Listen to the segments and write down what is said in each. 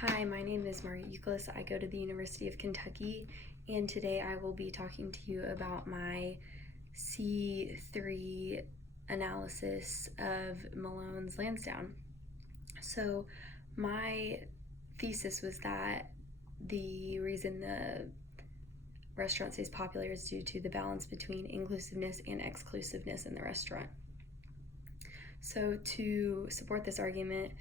Hi, my name is Margaret Euclid. I go to the University of Kentucky, and today I will be talking to you about my C3 analysis of Malone's Lansdowne. So, my thesis was that the reason the restaurant stays popular is due to the balance between inclusiveness and exclusiveness in the restaurant. So, to support this argument,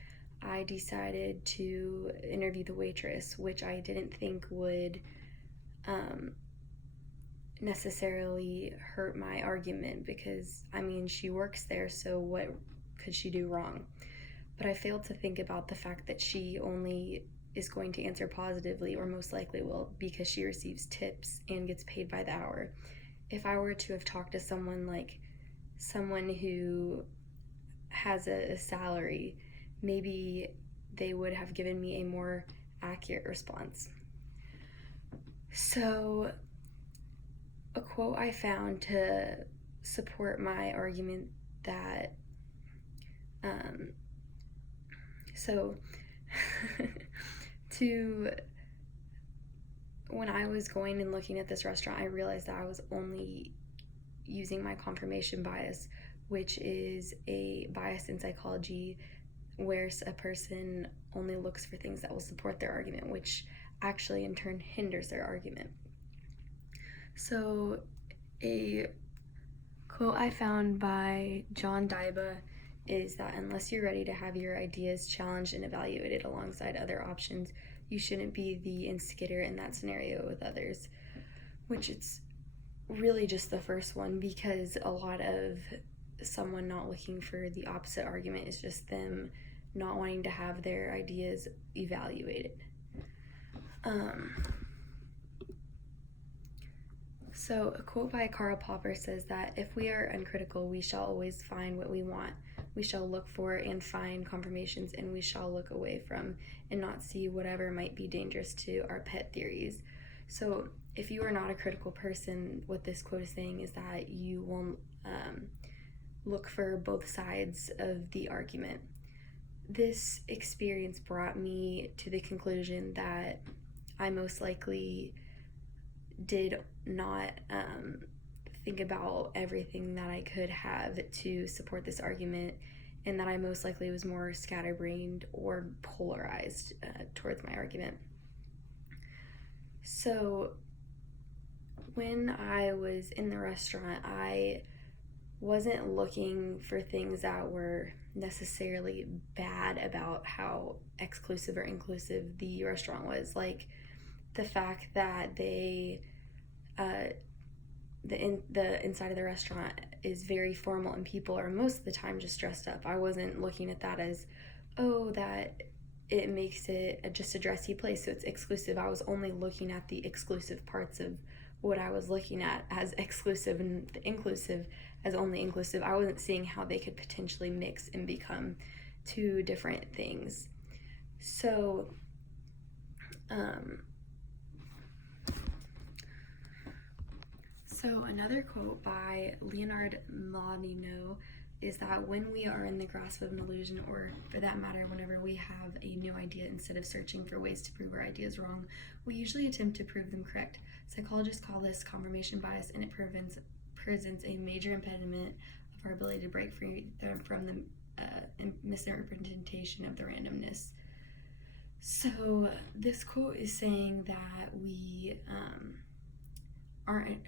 I decided to interview the waitress, which I didn't think would necessarily hurt my argument because, she works there, so what could she do wrong? But I failed to think about the fact that she only is going to answer positively, or most likely will, because she receives tips and gets paid by the hour. If I were to have talked to someone who has a salary, maybe they would have given me a more accurate response. So, a quote I found to support my argument that, when I was going and looking at this restaurant, I realized that I was only using my confirmation bias, which is a bias in psychology where a person only looks for things that will support their argument, which actually in turn hinders their argument. So, a quote I found by John Diba is that unless you're ready to have your ideas challenged and evaluated alongside other options, you shouldn't be the instigator in that scenario with others, which it's really just the first one, because a lot of someone not looking for the opposite argument is just them not wanting to have their ideas evaluated. So, a quote by Karl Popper says that if we are uncritical, we shall always find what we want. We shall look for and find confirmations, and we shall look away from and not see whatever might be dangerous to our pet theories. So, if you are not a critical person, what this quote is saying is that you will look for both sides of the argument. This experience brought me to the conclusion that I most likely did not think about everything that I could have to support this argument, and that I most likely was more scatterbrained or polarized towards my argument. So, when I was in the restaurant, I wasn't looking for things that were necessarily bad about how exclusive or inclusive the restaurant was, like the fact that the inside of the restaurant is very formal and people are most of the time just dressed up. I wasn't looking at that as, that it makes it just a dressy place, so it's exclusive. I was only looking at the exclusive parts of what I was looking at as exclusive, and the inclusive as only inclusive. I wasn't seeing how they could potentially mix and become two different things. So, another quote by Leonard Mlodinow is that when we are in the grasp of an illusion, or for that matter, whenever we have a new idea, instead of searching for ways to prove our ideas wrong, we usually attempt to prove them correct. Psychologists call this confirmation bias, and it presents a major impediment of our ability to break free from the misrepresentation of the randomness. So this quote is saying that we aren't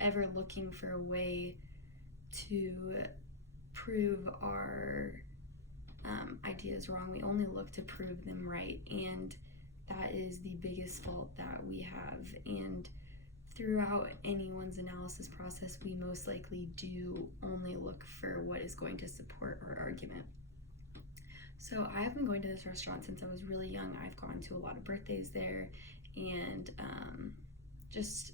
ever looking for a way to prove our ideas wrong. We only look to prove them right, and that is the biggest fault that we have. And throughout anyone's analysis process, we most likely do only look for what is going to support our argument. So I have been going to this restaurant since I was really young. I've gone to a lot of birthdays there, and just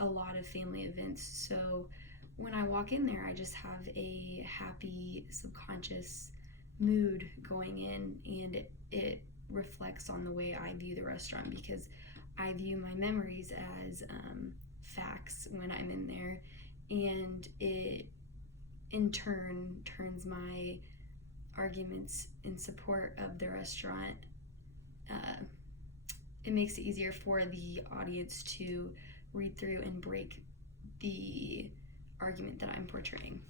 a lot of family events. So when I walk in there, I just have a happy subconscious mood going in, and it reflects on the way I view the restaurant, because I view my memories as facts when I'm in there, and it in turn turns my arguments in support of the restaurant it makes it easier for the audience to read through and break the argument that I'm portraying.